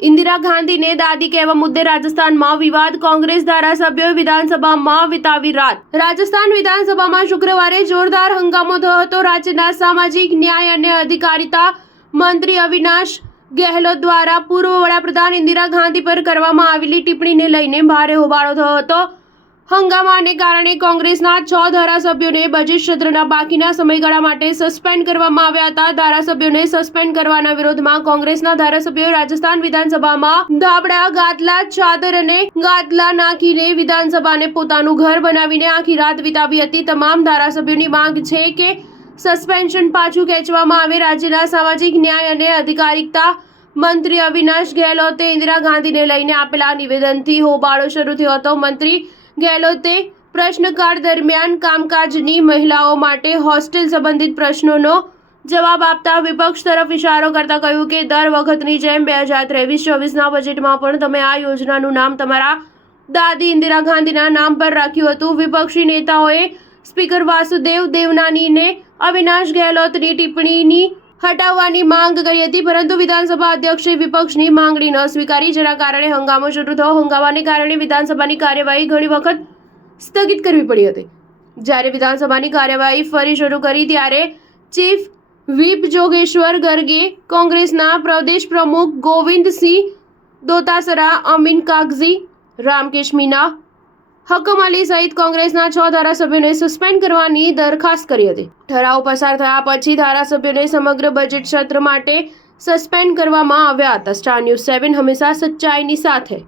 इंदिरा गांधी ने दादी कહેવા મુદ્દે રાજસ્થાનમાં વિવાદ, કોંગ્રેસ ધારાસભ્યોએ વિધાનસભામાં વિતાવી રાત। રાજસ્થાન વિધાનસભામાં શુક્રવારે જોરદાર હંગામો થયો હતો। રાજ્યના સામાજિક ન્યાય અને અધિકારિતા મંત્રી અવિનાશ ગેહલોત દ્વારા પૂર્વ વડાપ્રધાન ઇન્દિરા ગાંધી પર કરવામાં આવેલી ટિપ્પણીને લઈને ભારે હોબાળો થયો હતો। હંગામાને કારણે કોંગ્રેસના 6 ધારાસભ્યોને બજેટ સત્રના બાકીના સમયગાળા માટે સસ્પેન્ડ કરવામાં આવ્યા હતા। ધારાસભ્યોને સસ્પેન્ડ કરવાના વિરોધમાં કોંગ્રેસના ધારાસભ્યોએ રાજસ્થાન વિધાનસભામાં ધાબળા, ગાદલા, ચાદર અને ગાદલા નાખીને વિધાનસભાને પોતાનું ઘર બનાવીને આખી રાત વિતાવી હતી। તમામ ધારાસભ્યોની માંગ છે કે સસ્પેન્શન પાછું ખેંચવામાં આવે। રાજ્યના સામાજિક ન્યાય અને અધિકારિતા મંત્રી અવિનાશ ગેહલોતે ઇન્દિરા ગાંધીને લઈને આપેલા નિવેદનથી હોબાળો શરૂ થયો હતો। મંત્રી ગેહલોતે પ્રશ્નકાળ દરમિયાન કામકાજની મહિલાઓ માટે હોસ્ટેલ સંબંધિત પ્રશ્નોનો જવાબ આપતા વિપક્ષ તરફ ઇશારો કરતા કહ્યું કે દર વખતની જેમ 2023-24ના બજેટમાં પણ તમે આ યોજનાનું નામ તમારા દાદી ઇન્દિરા ગાંધીના નામ પર રાખ્યું હતું। વિપક્ષી નેતાઓએ સ્પીકર વાસુદેવ દેવનાનીને અવિનાશ ગેહલોતની ટિપ્પણીની હટાવવાની માંગ કરી હતી, પરંતુ વિધાનસભા અધ્યક્ષે વિપક્ષની માંગણી ન સ્વીકારી, જેના કારણે હંગામો શરૂ થયો। હંગામાને કારણે વિધાનસભાની કાર્યવાહી ઘણી વખત સ્થગિત કરવી પડી હતી। જ્યારે વિધાનસભાની કાર્યવાહી ફરી શરૂ કરી ત્યારે ચીફ વ્હીપ જોગેશ્વર ગર્ગે, કોંગ્રેસના પ્રદેશ પ્રમુખ ગોવિંદસિંહ દોતાસરા, અમીન કાગઝી, રામકેશ મીના, હકમ અલી સહિત કોંગ્રેસના 6 ધારાસભ્યોને સસ્પેન્ડ કરવાની દરખાસ્ત કરી હતી। ઠરાવ પસાર થયા પછી ધારાસભ્યોને સમગ્ર બજેટ સત્ર માટે સસ્પેન્ડ કરવામાં આવ્યા હતા। સ્ટાર ન્યૂઝ 7 હંમેશા સચ્ચાઈની સાથે।